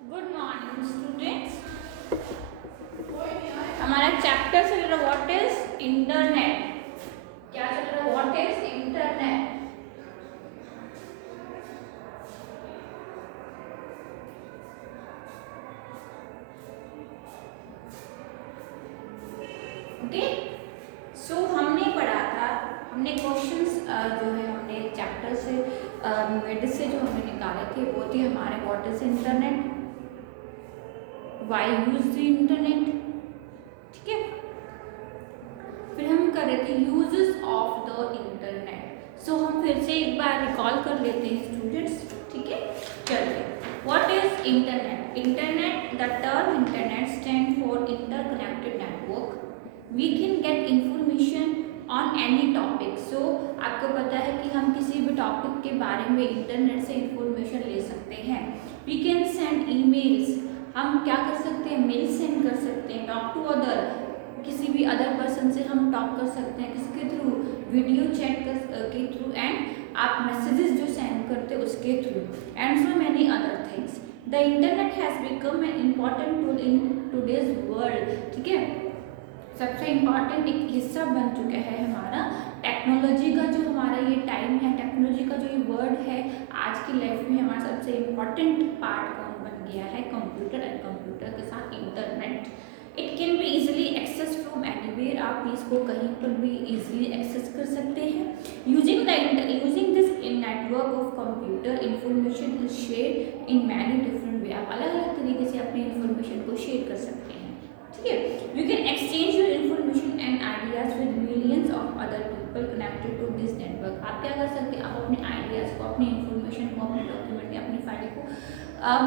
Good morning students. हमारा चैप्टर चल रहा व्हाट इज इंटरनेट। क्या चल रहा व्हाट इज इंटरनेट। ओके, सो हमने पढ़ा था, हमने क्वेश्चंस जो है हमने चैप्टर से मिड से जो हमने निकाले थे वो थे हमारे what is internet, why use the internet. ठीक है, फिर हम कर रहे थे यूजेस ऑफ द इंटरनेट। सो हम फिर से एक बार रिकॉल कर लेते हैं स्टूडेंट्स। ठीक है, चलिए what is internet. Internet, the term internet stand for interconnected network. We can get information on any topic. So आपको पता है कि हम किसी भी टॉपिक के बारे में इंटरनेट से इंफॉर्मेशन ले सकते हैं। वी कैन सेंड ईमेल्स, हम क्या कर सकते हैं, मेल सेंड कर सकते हैं। टॉक टू अदर, किसी भी अदर पर्सन से हम टॉक कर सकते हैं, किसके थ्रू, वीडियो चैट के थ्रू, एंड आप मैसेजेस जो सेंड करते हो उसके through, and so many other things. The internet has become an important tool in today's world. ठीक है, सबसे इम्पॉर्टेंट एक हिस्सा बन चुका है हमारा टेक्नोलॉजी का। जो हमारा ये टाइम है, टेक्नोलॉजी का जो ये वर्ड है आज की लाइफ में हमारा सबसे इम्पॉर्टेंट पार्ट कौन बन गया है, कंप्यूटर, एंड कंप्यूटर के साथ internet. It can be easily access from anywhere, आप इसको कहीं पर भी इजिली एक्सेस कर सकते हैं। Using this in network of computer, information is share in many different way. आप अलग अलग तरीके से अपनी इंफॉर्मेशन को शेयर कर सकते हैं। ठीक है, you can exchange your information and ideas with millions of other people connected to this network. आप क्या कर सकते हैं, आप अपने आइडियाज को, अपनी इंफॉर्मेशन को, अपने डॉक्यूमेंट या अपनी फाइल को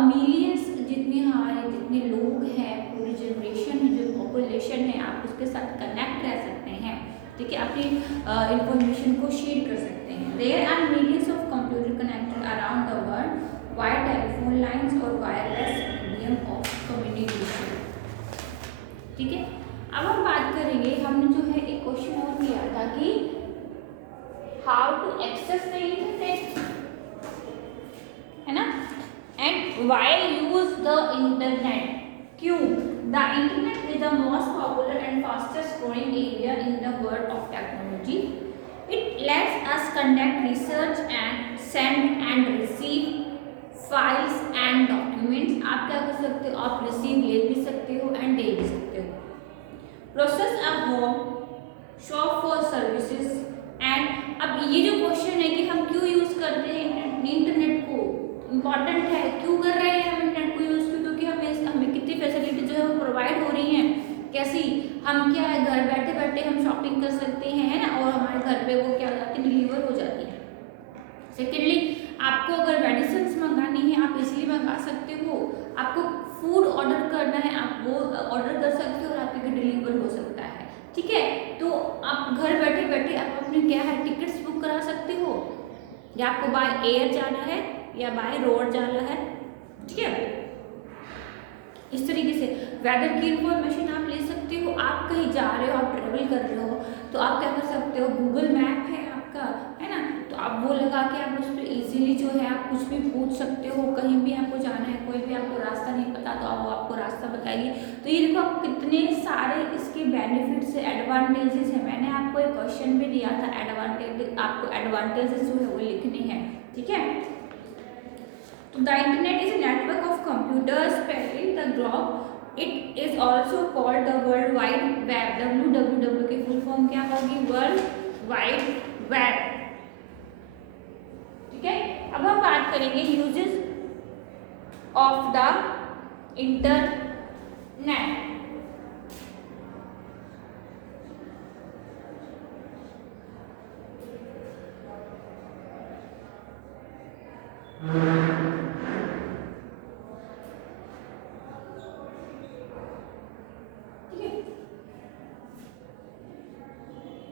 मिलियंस जितने हमारे जितने लोग हैं, पूरी जनरेशन है, जो पॉपुलेशन है, आप उसके साथ कनेक्ट रह सकते हैं। ठीक है, अपनी इंफॉर्मेशन को शेयर कर सकते हैं। There are millions of computer connected around the world via telephone lines और वायरलेस मीडियम ऑफ कम्युनिकेशन। ठीक है, अब हम बात करेंगे, हमने जो है एक क्वेश्चन और किया था कि how to access the internet, है ना, and why use the internet, क्यों। The internet is the most popular and fastest growing area in the world of technology. It lets us conduct research and send and receive files and documents. आप क्या कर सकते हो, आप रिसीव ले भी सकते हो एंड दे भी सकते हो। Process a home, shop for services and. अब ये जो क्वेश्चन है कि हम क्यों यूज करते हैं इंटरनेट को, इम्पॉर्टेंट है, क्यों कर रहे हैं हम इंटरनेट को यूज, क्योंकि हमें कितनी फैसिलिटी जो है वो प्रोवाइड हो रही हैं। कैसी, हम क्या है, घर बैठे बैठे हम शॉपिंग कर सकते हैं, है ना, और हमारे घर पे वो क्या हो जाती है, डिलीवर हो जाती है। सेकेंडली, आपको अगर मेडिसिन मंगानी है आप इजीली मंगा सकते हो। आपको फूड ऑर्डर करना है आप वो ऑर्डर कर सकते हो और आपके घर डिलीवर हो सकता है। ठीक है, तो आप घर बैठे बैठे आप अपने क्या है टिकट्स बुक करा सकते हो, या आपको बाय एयर जाना है या बाय रोड जाना है। ठीक है, इस तरीके से वेदर की इंफॉर्मेशन आप ले सकते हो। आप कहीं जा रहे हो, आप ट्रेवल कर रहे हो, तो आप क्या कर सकते हो, गूगल मैप है आपका, है ना, तो आप वो लगा के आप उस पर इजीली जो है आप कुछ भी पूछ सकते हो। कहीं भी आपको जाना है, कोई भी आपको रास्ता नहीं पता तो वो आपको रास्ता बताइए। तो ये देखो आप कितने सारे इसके बेनिफिट्स है, एडवांटेजेस है। मैंने आपको एक क्वेश्चन भी दिया था, एडवांटेज, आपको एडवांटेजेस जो है वो लिखने हैं। ठीक है, तो the internet is a network of computers spanning the globe. It is also called the World Wide Web. WWW की फुल फॉर्म क्या होगी, वर्ल्ड वाइड वेब। ठीक है, अब हम बात करेंगे यूजेस ऑफ द इंटरनेट।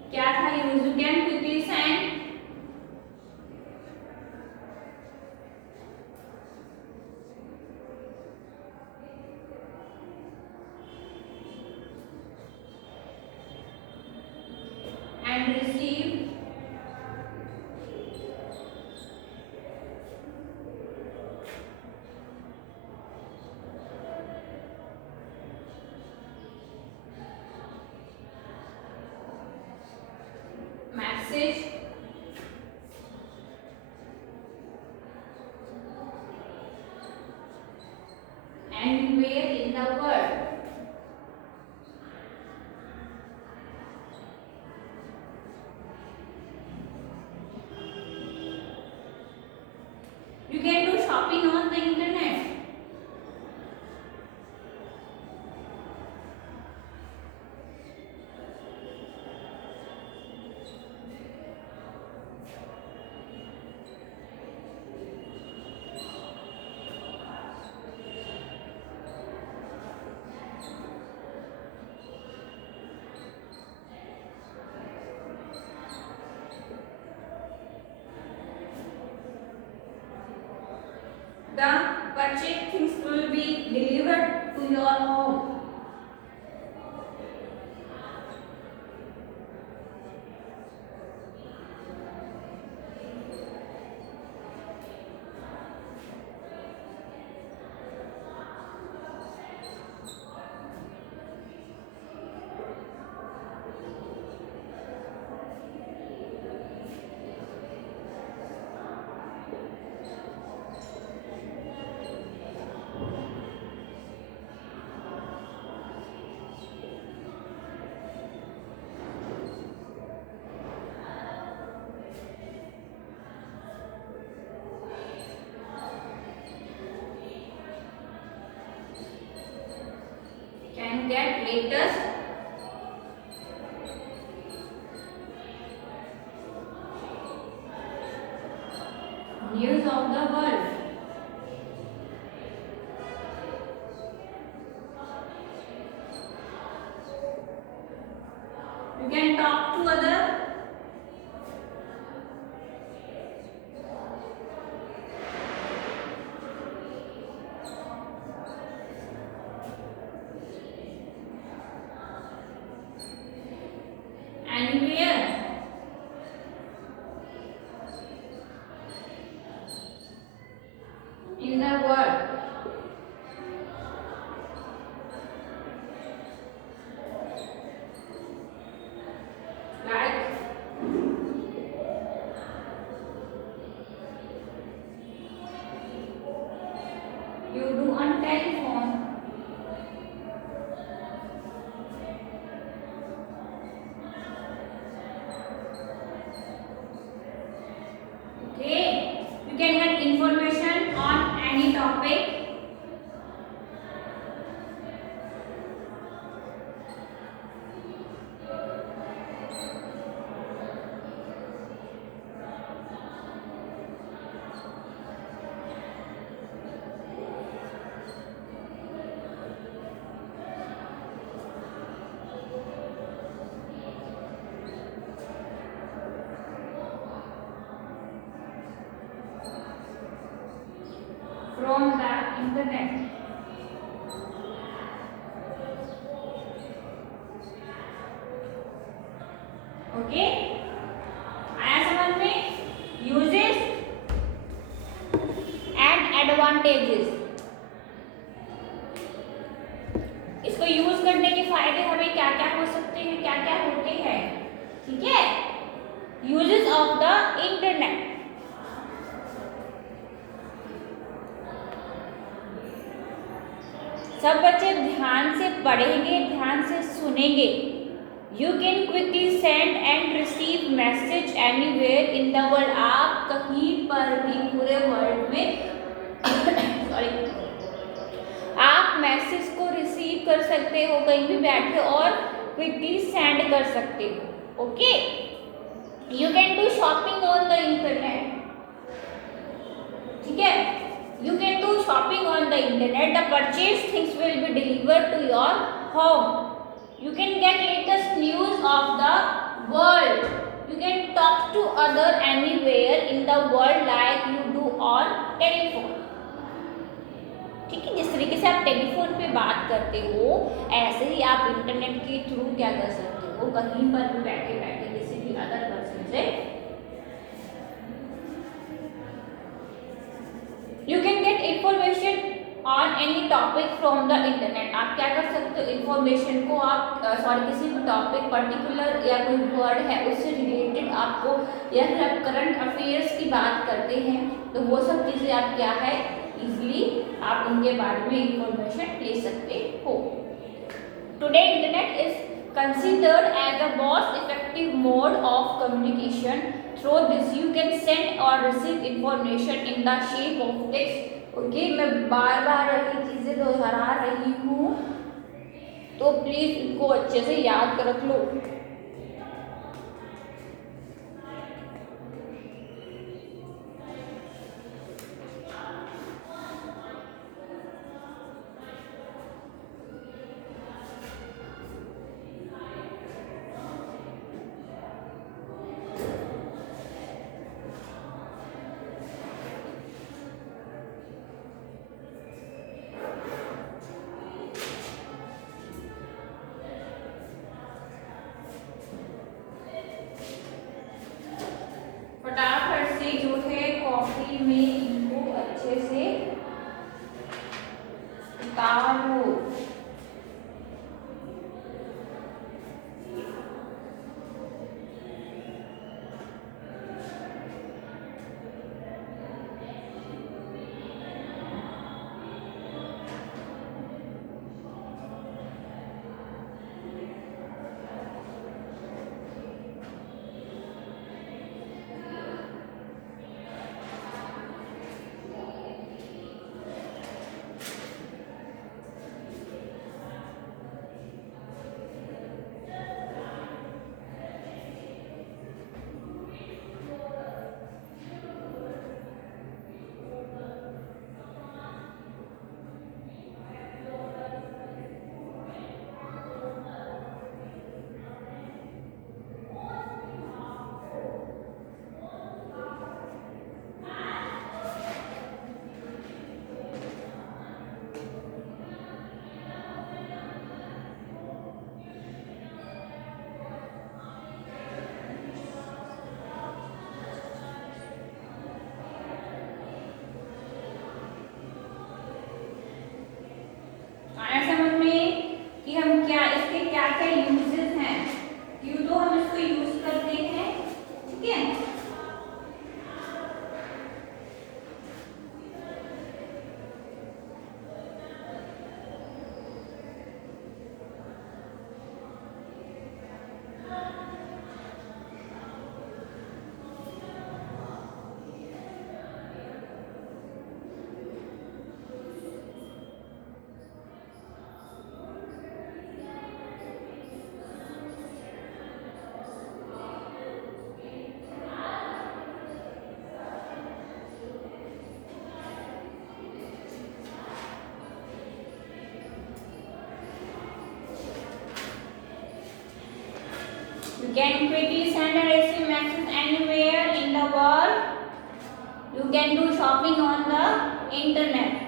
क्या था use, you can quickly send and receive message anywhere in the world. You can do shopping on the internet. The purchased things will be delivered to your home. Can get latest news of the world. You can talk to other anywhere. In the world. Like you do on telephone. Okay, you can get information on any topic. From the internet. Okay, आया समझ में? Uses and advantages. इसको यूज करने के फायदे हमें क्या क्या हो सकते हैं, क्या क्या होते हैं, ठीक है? Uses of the internet. सब बच्चे ध्यान से पढ़ेंगे, ध्यान से सुनेंगे. You can quickly send and receive message anywhere in the world. आप कहीं पर भी पूरे वर्ल्ड में सॉरी आप मैसेज को रिसीव कर सकते हो कहीं भी बैठे और क्विकली सेंड कर सकते हो. Okay, you can do shopping on the internet. ठीक है, you can do shopping on the internet. The purchased things will be delivered to your home. You can get latest news of the world. You can talk to other anywhere in the world like you do on telephone. ठीक है, जिस तरीके से आप टेलीफोन पे बात करते हो ऐसे ही आप इंटरनेट के थ्रू क्या कर सकते हो, कहीं पर भी बैठे बैठे किसी भी अदर पर्सन से you can get information on any topic. Topic from the internet. आप क्या कर सकते हो, इंफॉर्मेशन को आप किसी भी टॉपिक पर्टिकुलर या कोई वर्ड है उससे रिलेटेड आपको, या फिर आप करंट अफेयर्स की बात करते हैं तो वो सब चीज़ें आप क्या है इजीली आप उनके बारे में इंफॉर्मेशन ले सकते हो। Today internet is considered as the most effective mode of communication. Through this you can send or receive information in the shape of text. Okay, मैं बार बार यही चीज़ें दोहरा रही हूँ तो प्लीज़ इनको अच्छे से याद कर रख लो। फटाफट से जो है कॉपी में इनको अच्छे से उतारो। आया समझ में कि हम क्या इसके क्या क्या यूजेस हैं, क्यों तो हम इसको यूज करते हैं, ठीक है। You can quickly send and receive messages anywhere in the world. You can do shopping on the internet.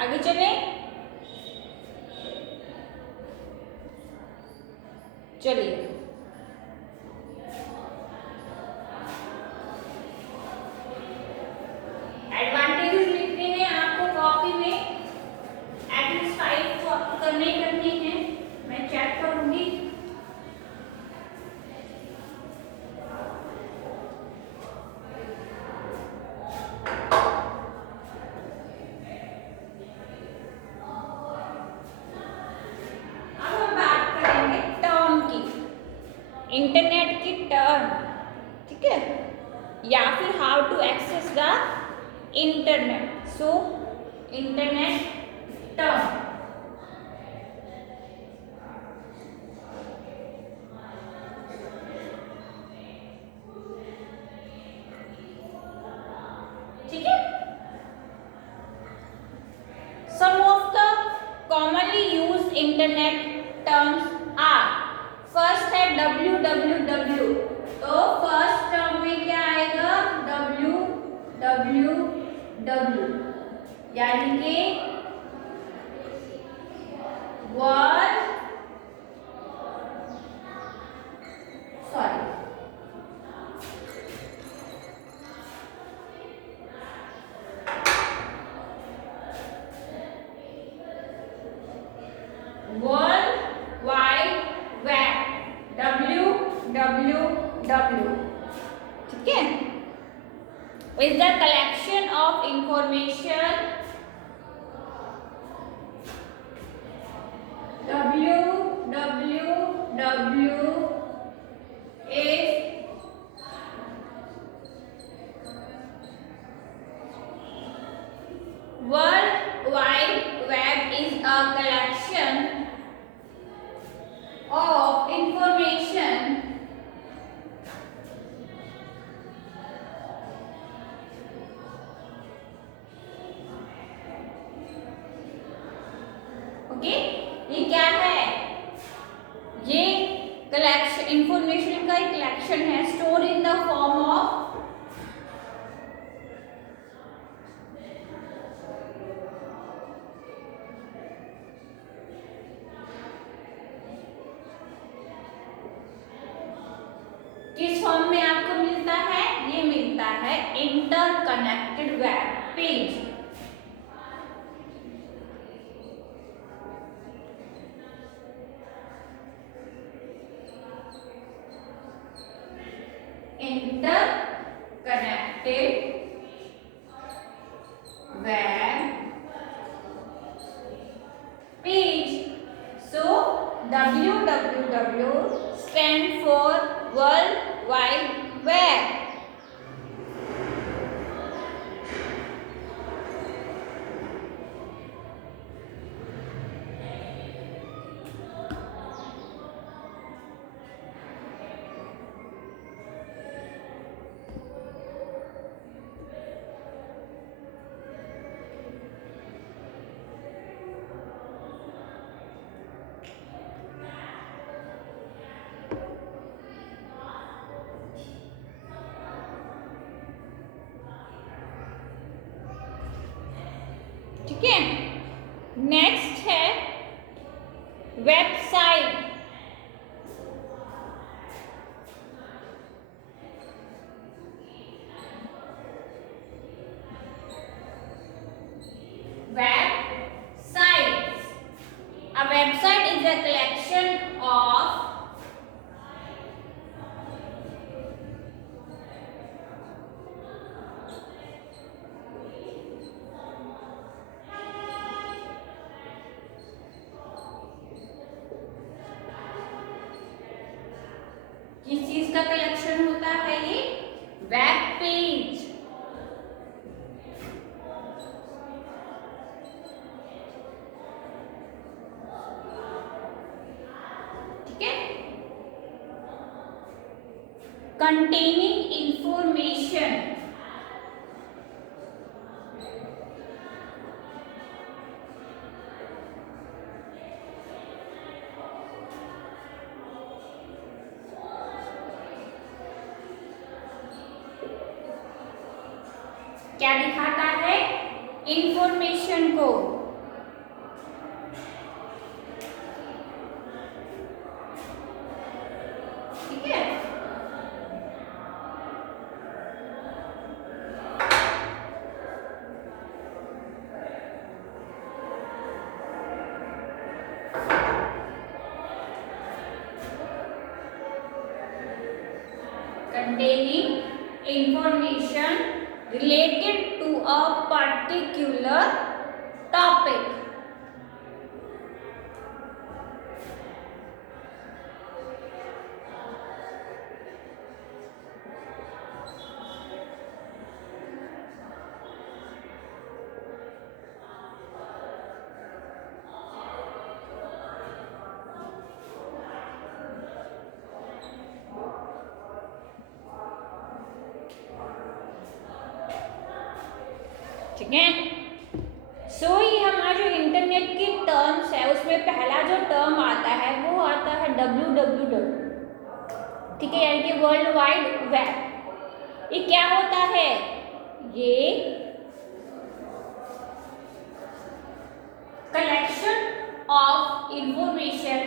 आगे चले, चलिए या फिर how to access the internet. So internet term, ठीक है। Some of the commonly used internet terms are, first है www, तो first term में क्या आएगा www, यानी कि world, sorry world wide web, www, ठीक है। Is the collection of information, www is World Wide Web is a collection of information okay. ये क्या है, ये कलेक्शन, इंफॉर्मेशन का एक कलेक्शन है, store in the form of किस फॉर्म में आपको मिलता है, ये मिलता है interconnected web page. Interconnected web page. So www stand for World Wide Web। ठीक है। नेक्स्ट है website. Websites. A website is a collection of किस चीज का कलेक्शन होता है, ये वेब पेज। ठीक है। कंटेनिंग इंफॉर्मेशन, क्या दिखाता है, इंफॉर्मेशन को। ठीक है। containing information related to a particular topic। ठीक है। सो ये हमारा जो इंटरनेट की टर्म्स है उसमें पहला जो टर्म आता है वो आता है www, ठीक है, यानी कि वर्ल्ड वाइड वेब। ये क्या होता है? ये कलेक्शन ऑफ इंफॉर्मेशन,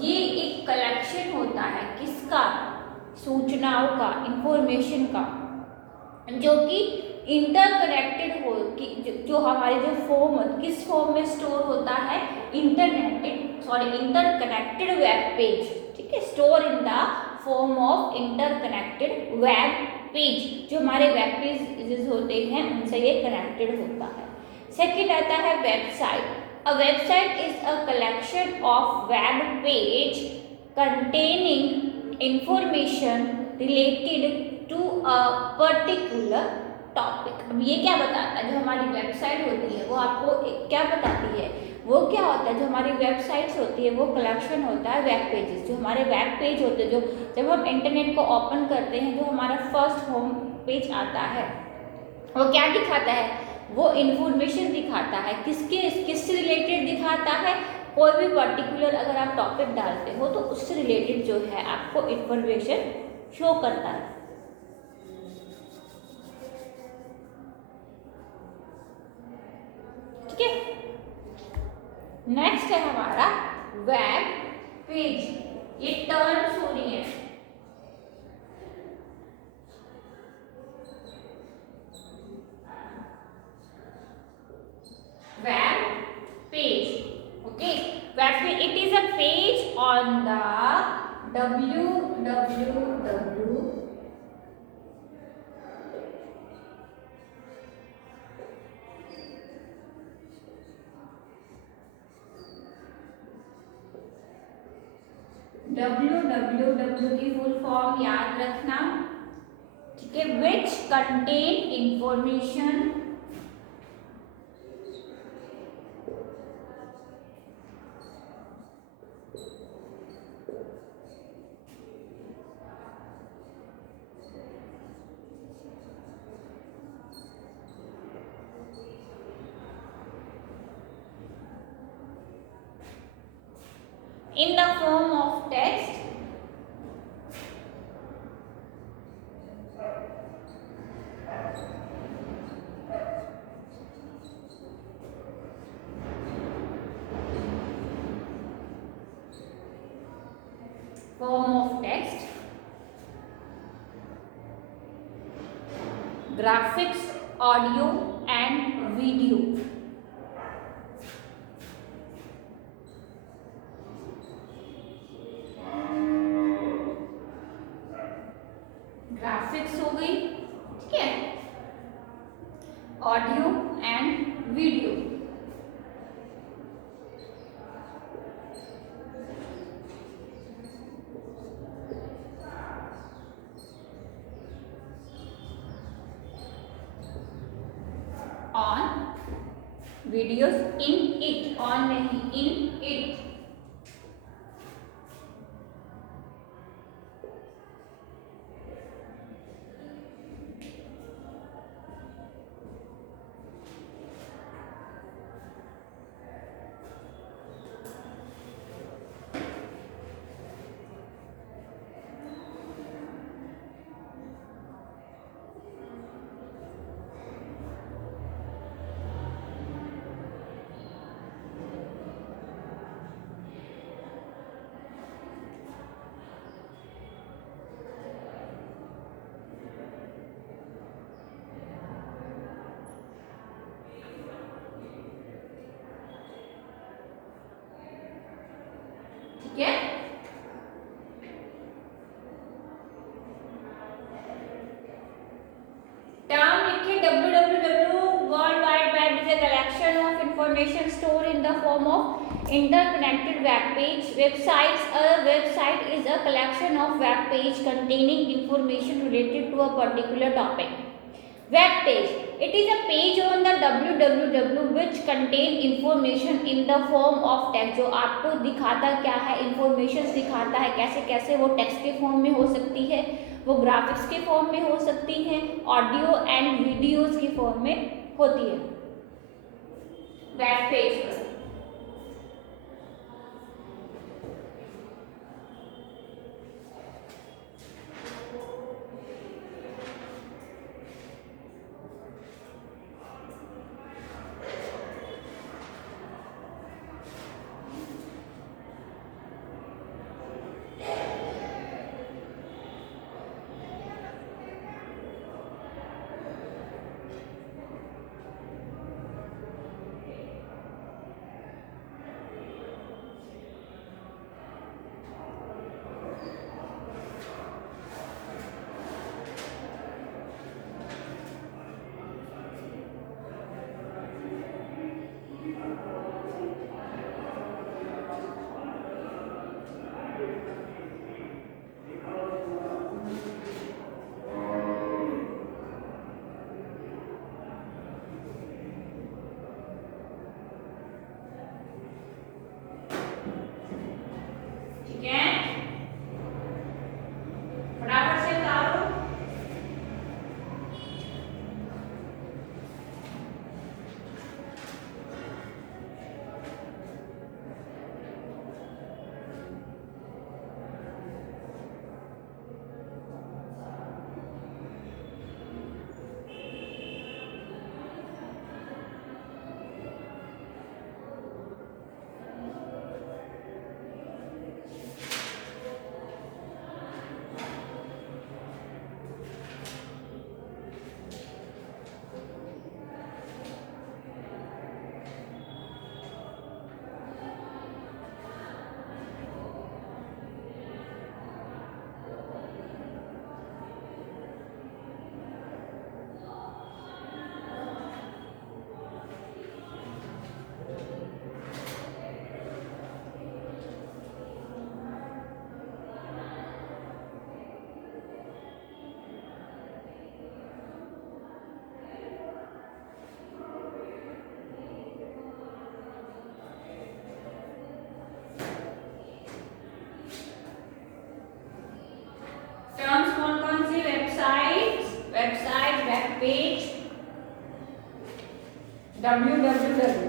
ये एक कलेक्शन होता है किसका? सूचनाओं का, इंफॉर्मेशन का, जो कि इंटरकनेक्टेड हो कि जो हमारे जो फॉर्म किस फॉर्म में स्टोर होता है? इंटरकनेक्टेड वेब पेज, ठीक है, store in the form of interconnected web page. जो हमारे वेब पेजेस होते हैं उनसे ये कनेक्टेड होता है। सेकंड आता है website. A website is a collection of web page containing information related to a particular topic. अब ये क्या बताता है? जो हमारी वेबसाइट होती है वो आपको क्या बताती है? वो क्या होता है? जो हमारी वेबसाइट्स होती है वो कलेक्शन होता है वेब पेजेस। जो हमारे वेब पेज होते हैं, जो जब हम इंटरनेट को ओपन करते हैं, जो हमारा फर्स्ट होम पेज आता है वो क्या दिखाता है? वो इंफॉर्मेशन दिखाता है। किससे रिलेटेड दिखाता है? कोई भी पर्टिकुलर अगर आप टॉपिक डालते हो तो उससे रिलेटेड जो है आपको इंफॉर्मेशन शो करता है। ठीक है, नेक्स्ट है हमारा वेब पेज। ये टर्म्स हो रही है। Web page, okay, web page, it is a page on the www www की फुल फॉर्म याद रखना, ठीक है, which contain information in the form of text, graphics, audio and video. Graphics हो गई, ठीक है, audio and video. On videos in it, on नहीं, इन इट। ठीक है, टर्म लिखे www world wide web is a collection of information store in the form of interconnected web page. Websites, a website is a collection of web page containing information related to a particular topic. Web page, it is a page on the www which contain information in the form of text. जो आपको दिखाता क्या है? इंफॉर्मेशन दिखाता है। कैसे कैसे? वो टेक्स्ट के फॉर्म में हो सकती है, वो ग्राफिक्स के फॉर्म में हो सकती है, ऑडियो एंड वीडियोस के फॉर्म में होती है वेब पेज पर। टर्म्स कौन कौन सी? Website, web page, www।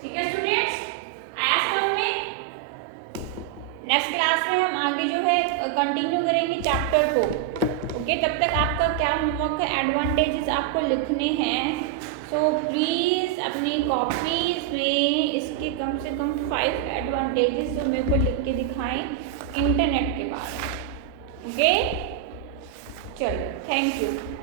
ठीक है स्टूडेंट्स, आया समझ में? नेक्स्ट क्लास में हम आगे जो है कंटिन्यू करेंगे चैप्टर को। ओके, तब तक आपका क्या होमवर्क है, एडवांटेजेस आपको लिखने हैं। सो प्लीज़ अपनी कॉपीज में इसके कम से कम 5 एडवांटेजेस जो मेरे को लिख के दिखाएं इंटरनेट के बारे में। ओके, चलो थैंक यू।